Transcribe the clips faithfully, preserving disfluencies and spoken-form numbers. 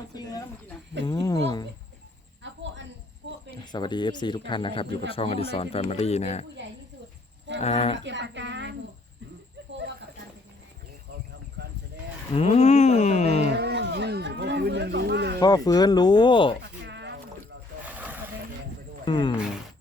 จริงแล้วเมื่อกี้นะอืมสวัสดี เอฟ ซี ทุกท่านนะครับอยู่กับช่องอดิศรแฟมิลี่นะฮะอ่าเก็บอาการอืมพ่อฟื้นยังรู้เลยพ่อฟื้นรู้อืม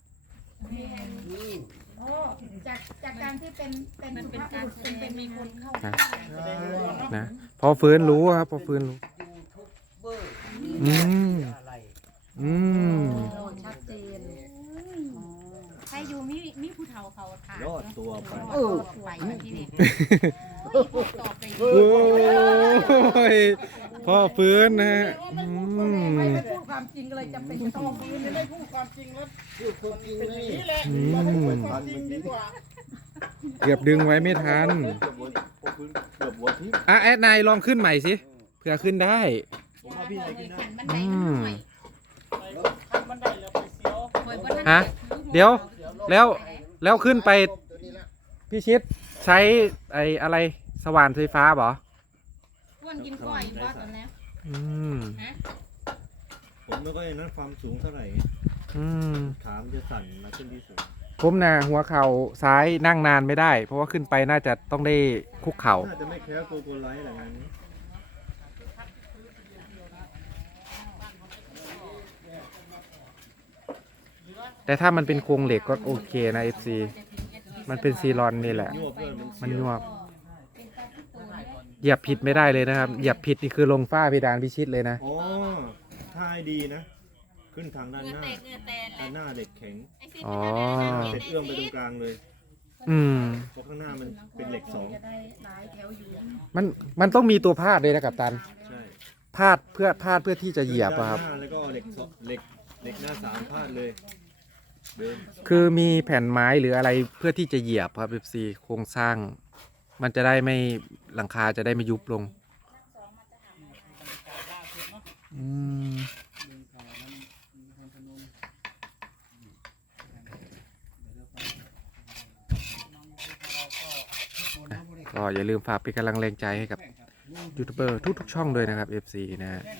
โอ้จากจากการที่เป็นเป็นสุภาพบุรุษเป็นมีคนเข้านะนะพ่อฟื้นรู้ครับพ่อฟื้นรู้อืมอืมชัดเจนใครอยู่มีมีผู้เฒ่าเขาถ่ายยอดตัวไปเออไหวที่นี่ตอบไปโอ้ยพ่อฟื้นนะฮะอืมไม่ได้พูดความจริงเลยจะเป็นจะต้องฟื้นจะได้พูดความจริงแล้วพูดความจริงเป็นอย่างนี้แหละอืเราพูมดความจริงดีกว่าเกือบดึงไว้ไม่ทันพ่อฟื้นเกือบหัวทิ่มอ่ะแอดนายลองขึ้นใหม่สิเผื่อขึ้นได้ผมว่าพี่นายกินได้ขันบันไดมันหน่อยขั้นบันไดแล้วไปเสียวคอยบ่ทันฮะเดี๋ยวแล้วแล้วขึ้นไปพี่ชิดใช้ไอ้อะไรสว่านไฟฟ้าบ่อ้วนกินก้อยบ่ตอนแล้วอืมฮะผมไม่ค่อยนั้นความสูงเท่าไหร่อืมขามันจะสั่นมาขึ้นที่สูงผมนะหัวเข่าซ้ายนั่งนานไม่ได้ เพราะว่าขึ้นไปน่าจะต้องได้คุกเข่าน่าจะไม่แคล้วตัวโกไลท์แหละงานนี้แต่ถ้ามันเป็นโครงเหล็กก็โอเคนะเอฟซีมันเป็นซีรอนนี่แหละยวบด้วยมันมันยวบเหยียบผิดไม่ได้เลยนะครับเหยียบผิดนี่คือลงฝ้าเพดานพิชิตเลยนะอ๋อถ้าให้ดีนะ ขึ้นทางด้านเงื่อหน้าแตกเงื่อแตนด้านหน้าเด็กแข็งไอ้ซิอ๋อเสร็จเอื้อมไปตรงกลางเลยอืมเพราะข้างหน้ามันเป็นเหล็กสองจะได้หลายแถวอยู่มันมันต้องมีตัวพาดเลยนะกัปตันใช่พาดเพื่อพาดเพื่อที่จะเหยียบอะครับด้านหน้าแล้วก็เหล็กสองเหล็กเหล็กหน้าสามพาดเลยเดินคือมีแผ่นไม้หรืออะไรเพื่อที่จะเหยียบครับเอฟซีโครงสร้าง มันจะได้ไม่หลังคาจะได้ไม่ยุบลงอืมก็อย่าลืมฝากเป็นกำลังแรงใจให้กับยูทูบเบอร์ทุกๆช่องด้วยนะครับ เอฟ ซี นะฮะ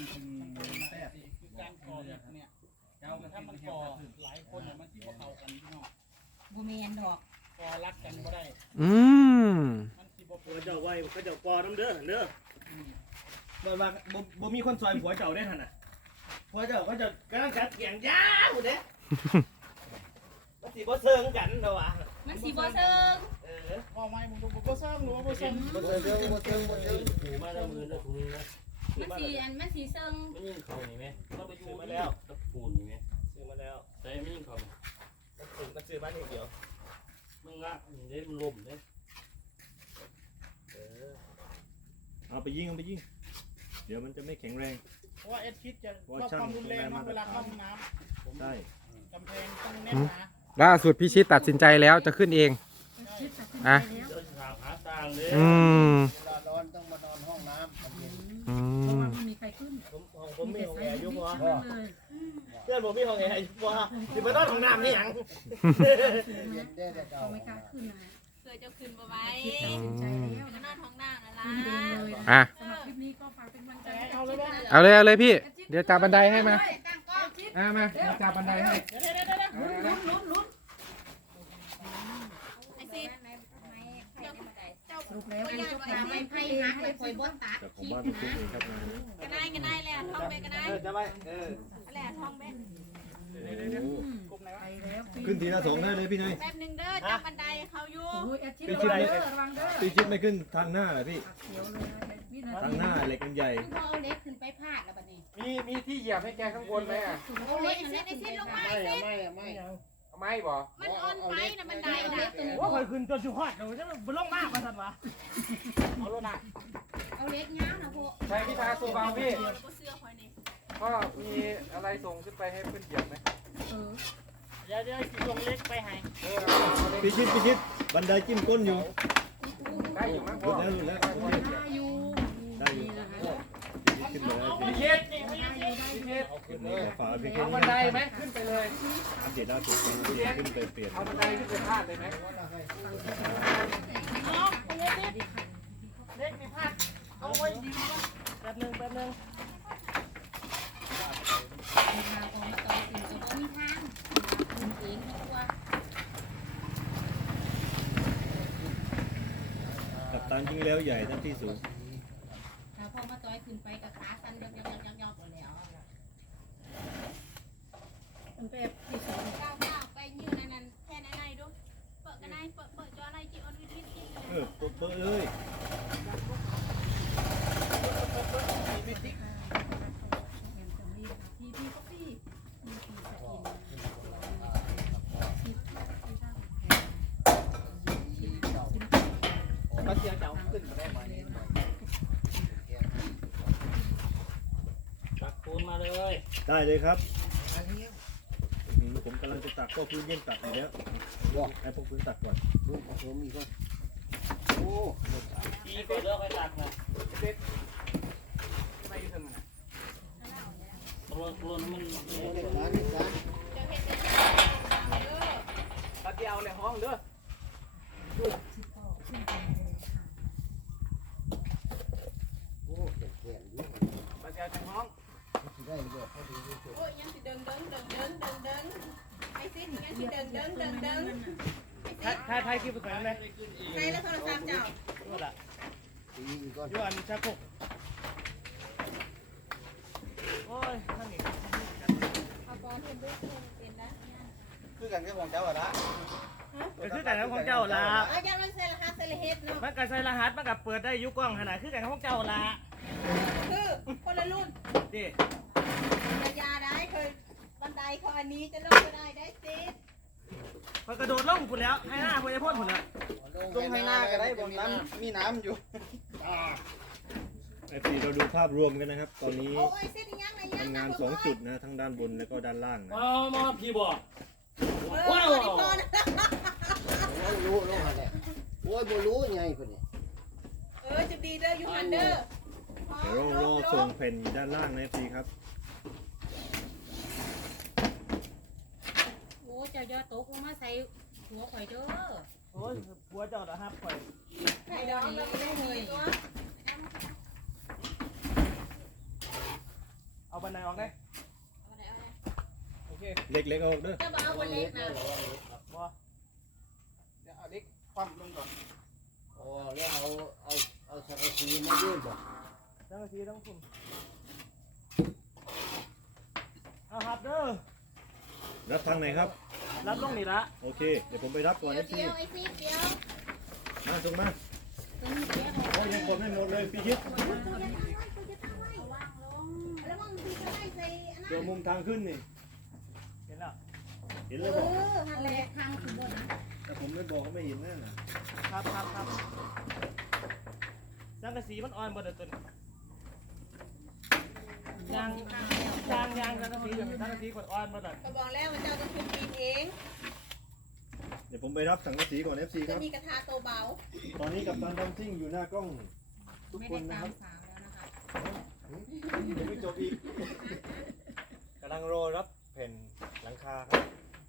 การก่อเนี่ยเนี่ยถ้ามันก่อหลายคนเนี่ยมันที่พวกเขากันพี่น้องบ่มีอันดอกก่อรัดกันก็ได้อืมมันที่บ่เขาเจ้าไว้เขาเจ้าปอน้ำเด้อเด้อบ่ว่าบ่บ่มีคนซอยผัวเจ้าได้ทันอ่ะผัวเจ้าเขาจะกำลังจัดเกียงยาวเด้มันสิบ่เซิงกันเด้อวะมันสีบ่เซิงเออพ่อไม้มึงบ่บ่สร้างหรือว่าบ่สร้างบ่เซิงบ่เซิงบ่เซิงหูมาแล้วมือแล้วถุงนะมันสีอันมันสีเซิงมันยิงเขานี่แม่เราไปอยู่มาแล้วตะปูนนี่แม่ซื้อมาแล้วแต่ไม่ยิงเขามันซื้อมันซื้อบ้านเดียวมึงละเด้มันล่มเด้เออเอาไปยิงเอาไปยิงเดี๋ยวมันจะไม่แข็งแรงเพราะว่าเอสคิดจะรอบความรุนแรงเนาะเวลาเข้าห้องน้ใช่ำกำแพงต้องแน่นหนาล่าสุดพี่ชิดตัดสินใจแล้วจะขึ้นเองอ่ะเดี๋ยวหาหาทางเลยอืมเวลาร้อนต้องมานอนห้องน้ำมันเย็นอืเพราะมว่าไม่มีใครขึ้นผมของผมมีของแอร์อยู่บ่ทั้งนั้นเลยเพื่อนผมมีของแอร์อยู่บ่สิไปนอนห้องน้ำนี่หยังเย็นได้แต่เก่าเขาไม่กล้าขึ้นนะเพื่อจะขึ้นบ่ไหว้คิดตัดสินใจแล้วก็นะนอนท้องนางนั่นล่ะขึ้นเองเลยนะอ่ะสำหรับคลิปนี้ก็ฝากเป็นกำลังใจให้เอากับเลยชิดว่านะเอาเลยเอาเลยพี่ เดี๋ยวจับบันไดให้มาตั้งกล้องอ่ะมาจับบันไดให้เดี๋ยวเดี๋ยวเดี๋ยวเดี๋ยวลุ้นลุ้นลุ้นไอ้ซิเจ้าสรุปแล้วบ่อันยานี้กก็ว่าพาไอ้ไปไผ่ให้หักให้ไปคคอยอยบ่บ่ตัดแต่ของคิดบ้านนะทุกเองครับก็ได้ก็ได้แหละท้องไปก็ได้เออจะไปเออแหละท้องไปไปแล้วขึ้นทีละสองได้เลยพี่นายแป๊บนึงเด้อจับบันไดเขาอยู่โอ้ยแอดชิดระวังเด้อระวังเด้อพี่ชิดไม่ขึ้นทางหน้าเหรอพี่เขียวเลยวินาทางทีหน้าเหล็กมันใหญ่คุณพ่อเอาเล็กขึ้นไปพาดแล้วบัดนี้มีมีที่เหยียบให้แกข้างบนไหมอ่ะโอ้ยไอ้ซิไอ้ซิลงมาไอ้ซิไม่ไม่เอาไม้บ่มันอ่อนไปนะบันไดนะว่าเคยขึ้นจนสุดฮอดเดี๋ยวจะบนล่องมากมาทันวะเอาแล้วนะเอาเล็กยาวนะพวกใช้พิธาตัวเบาพี่ก็เสื้อคอยนี่ก็มีอะไรส่งขึ้นไปให้เพื่อนเหยียบไหมเออเดี๋ยวเดี๋ยวสิลงเล็กไปให้เออเอาเอาเลยพี่ชิดพี่ชิดบันไดจิ้มก้นอยู่ได้อยู่มั้งหลุพ่อดแล้วหลุดแล้วได้อยู่ได้อยู่นี่นะคะขึ้นมาแล้วพี่ชิดพี่ชิดขึ้นมาฝาพี่เอาบันไดไหมขึ้นไปเลยอัปเดตล่าสุดขึ้นไปเปลี่ยนเอาบันไดขึ้นไปพาดเลยไหมเล็กนี่พลาดเอาไว้ดีนะแป๊บนึงแป๊บนึงพาพอมาต่อยถึงก็บ่มีทางคุณเองดีกว่ากับตันยิงแล้วใหญ่ทั้งที่สูงถ้าพอมาต่อยขึ้นไปกับขาสั่นยอกๆๆๆๆบ่แล้วมันเป็นที่สองก้าวก้าวไปยืนในนั้นแค่ในในดูเปิดกันในเปิดเปิดจอในจีออนวิทวิทวิทเออเปิดเลยพี่พี่ก็พี่มาเสียงเจ้าขึ้นมาได้ไหมตักปูนมาเลยได้เลยครับอืมผมกำลังจะตักพวกพื้นเย็นตักอยู่แล้วให้พวกพื้นตักก่อนอีกก่อนเลือกให้ตักนะไม่ยืนนะกลนกลนมันปเดียวในห้องเด้อปเดียวในห้องโอ้ยยังสิเดินเดินเดินเดินเดินเดินไอ้ซิดยังสิเดินเดินเดินเดินไอ้ซิดถ่ายถ่ายคลิปไปก่อนเลยใส่แล้วโทรศัพท์เจ้านู่นละย้อนชักพกโอ้ยท่านนี่เอาบอลเห็นด้วยเป็นนะคือกันกับของเจ้าอะละก็คือกันกับของเจ้าละเอายังมันเซลฮาเซลเฮดเนาะมันก็ใส่รหัสมันก็เปิดได้ยุกล้องขนาดคือกันกับของเจ้าละคือคนละรุ่นดิระยาได้เคยบันไดข้ออันนี้จะลงก็ได้ได้ซิดพอกระโดดลงพุ่นแล้วให้หน้าพยาพ่นพุ่นแล้วตรงให้หน้าก็ได้บนน้ำมีน้ำอยู่ไอพีเราดูภาพรวมกันนะครับ ตอนนี้โอ้ยซิดยังไงยังทำงานสองจุดนะทั้งด้านบนแล้วก็ด้านล่างนะเอามาพี่บอกว้าวนี่ก่อนรู้รู้หันแหละโอ้ยบ่รู้ไงคนนี้เออจะดีเด้อยูฮันเด้อเดี๋ยวเรารอส่งแผ่นด้านล่างนะไอพีครับโอ้เจ้ายอดตกลงมาใส่หัวข่อยเด้อโอ้ยผัวเจ้าละครับข่อยไข่ดองเราไม่ได้เลยตัวเอาบันไดออกได้โอเคเล็กๆออกเด้อจะมาเอาวันเล็กนะบ่เดี๋ยวเอาเล็กคว่ำลงก่อนโอ้แล้วเอาเอาเอาสังกะสีมายื่นบ่ทั้งทีทั้งคุณเอาครับเด้อรับทางไหนครับรับลงนี่ละโอเคเดี๋ยวผมไปรับก่อนเดี๋ยนะวพี่เดี๋ยวไอ้ซีเดี๋ยวมาส่งมาตัวนี้เสียโอ้ยยังกดไม่หมดเลยพี่ยึดแล้วมึงพี่จะให้ใส่อันเดี๋ยวมุมทางขึ้นนี่เห็นแล้วเห็นเอเลยบอกอฮันแหละทางขึ้นบนนะแต่ผมไม่บอกก็ไม่เห็นแน่น่ะครับครับครับสังกะสีมันอ่อนบ่เด้อตัวนี้ยางยางยางสังกะสีสังกะสีกดอ่อนบ่เด้อก็บอกแล้วว่าเจ้าต้องคุณปีนเองเดี๋ยวผมไปรับสังกะสีก่อนเอฟซีคจะรับมีกระทะโตเบาตอนนี้กับตันดำซิ่งอยู่หน้ากล้องทุกไม่คได้นนะตาครัมบสาวแล้วนะคะยังไม่จบอีกกำลังรอรับแผ่นหลังคาครับ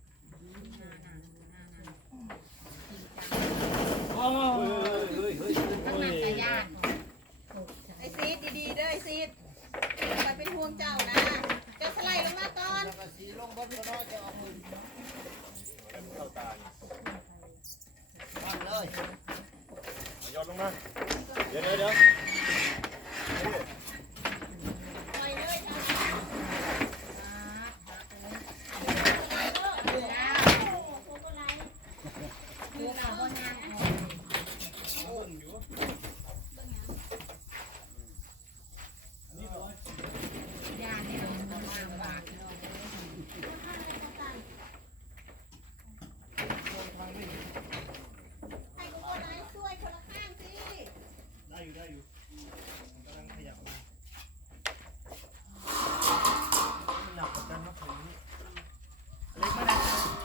โอ้ยเฮ้ยเฮ้ยข้างหน้ากระยานไอ้ซีดดีๆเด้อไอ้ซีดไปเป็นห่วงเจ้านะเจ้าสไลด์ลงมาก่อนสังกะสีลงบ่ตัวน้อยจะเอามือเข้าตาตั้งเลยเอายอดลงมาเดี๋ยวเดี๋ยวเดี๋ยวปล่อยเลยเจ้าคือเราบ่งานนี่ร้อยยานเนี่ยเราต้องมาฝากเราให้กูคนไหนช่วยคนละข้างสิได้อยู่ได้อยู่ผมกำลังขยับมาหนักกว่ากันนะผมนี่เล็กมาได้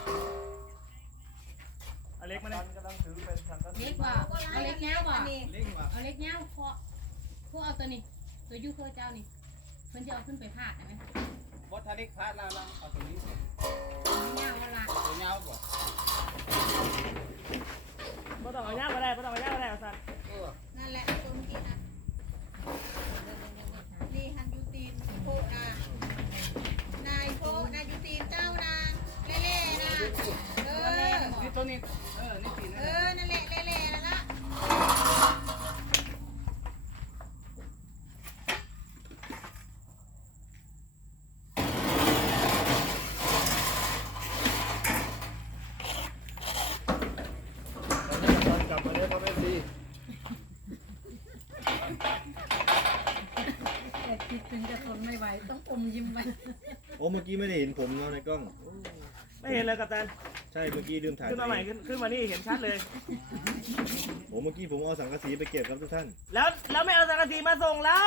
เอาเล็กมาได้กำลังถือเป็นสังกะสีเล็กว่าเอาเล็กเนี้ยบ่นี่เล่งว่ะเอาเล็กเนี้ยพอพวกเอาตัวนี้ตัวยูเคอร์เจ้านี่เพิ่นจะเอาขึ้นไปพาดไหมบอสทาเล็กพาดลาลังเอาตรงนี้เนี้ยเวลาตัวยาวบ่บ่ต้องเอาย่างก็ได้บ่ต้องเอาย่างก็ได้เอาสั่นนั่นแหละตัวเมื่อกี้นะนี่ฮันยูตีนโคตรนะนายนี่เออนี่สิเออนั่นแหละเละๆนั่นละกลับมาได้พ่อแม่ดีแต่คิดถึงจะทนไม่ไหวต้องอมยิ้มไว้โอ้เมื่อกี้ไม่ได้เห็นผมเนาะในกล้องไม่เห็นเลยกัปตันใช่เมื่อกี้ลืมถ่ายขึ้นมาใหม่ขึ้นขึ้นมานี่เห็นชัดเลยโอ้เมื่อกี้ผมเอาสังกะสีไปเก็บครับทุกท่านแล้วแล้วไม่เอาสังกะสีมาส่งเรา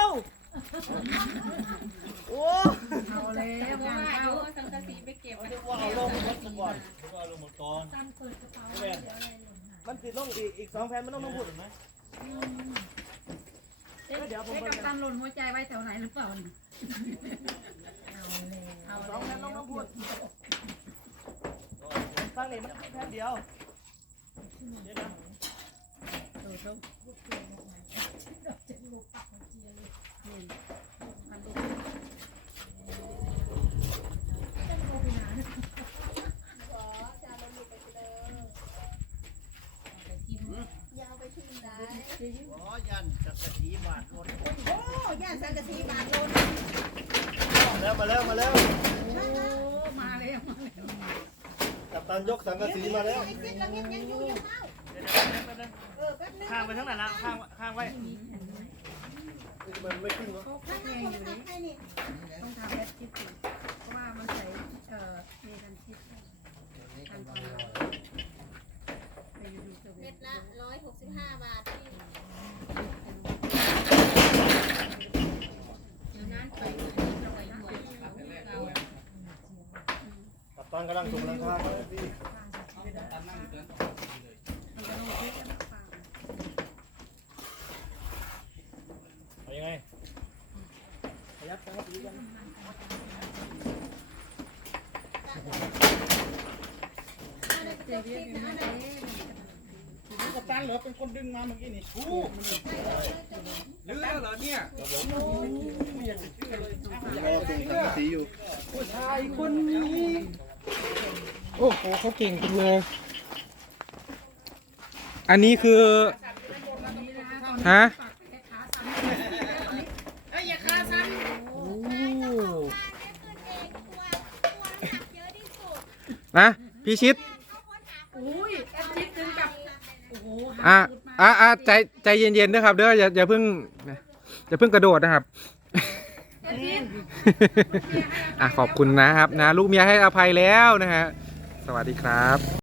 โอ้เอาแล้วเพราะงานว่าเข้าเอาสังกะสีไปเก็บเรียกว่าเอาลงรถมาก่อนเรียกว่าเอาลงมาก่อนมันติดลงอีกอีกสองแผ่นไม่ต้องต้องพูดเห็นไหมเอ๊ะเดี๋ยวผมกับตันหล่นหัวใจไว้แถวไหนหรือเปล่านี่เอาสองแผ่นต้องต้องพูดฟังนี่มันแผ่นเดียวเดี๋ยวนะเออต้องอ๋อยันสังกะสีบาดรถโอ้ย่านสังกะสีบาทโลนแล้วมาแล้วมาแล้วโอ้มาแล้วมาแล้วกัปตันยกสังกะสีมาแล้วไอ้ซิดเราเงียบยังอยู่ยังเข้าเดี๋ยวเดี๋ยวเดี๋ยวเดี๋ยวเออแป๊บนึงข้างไปทั้งไหนละข้างข้างไว้มันไม่ขึ้นวะเขาข้างแพหน้างอคนยู่ขับนี่ให้นี่ต้องทำแอปคิดสิเพราะว่ามันใส่เอ่อเมกันคิดกันตอนไปยูทูบเซอร์เม็เว็ดบละร้อยหกสิบห้าบาทที่เดี๋ยวนั้นไปเราไปหวยเรากัปตันกำลังส่งราคามาพี่ตามนั่งเดินมันจะลงคลิปแล้วฟังเอายังไงขยับสังกะสีกันเจเวียอยู่นั่นเองนี่กับตันเหรอเป็นคนดึงมาเมื่อกี้นี่กูเลือเหรอเนี่ยรอส่งสังกะสีอยู่ผู้ชายคนนี้โอ้โหเขาเก่งจังเลย อันนี้คือ ฮะเอ้ยอย่าคาซ้โอ้บ้านเนี่ยขึ้นเองกลัวกลัวหนักเยอะที่สุดนะพี่ชิดอุ้ยแอปคิดถึงกับโอ้โหอ่ะอ่ะอ่ะใจใจเย็นๆด้วยครับเด้ออย่าอย่าเพิ่งอย่าเพิ่งกระโดดนะครับแอปคิดอ่ะขอบคุณนะครับนะลูกเมียให้อภัยแล้วนะฮะสวัสดีครับ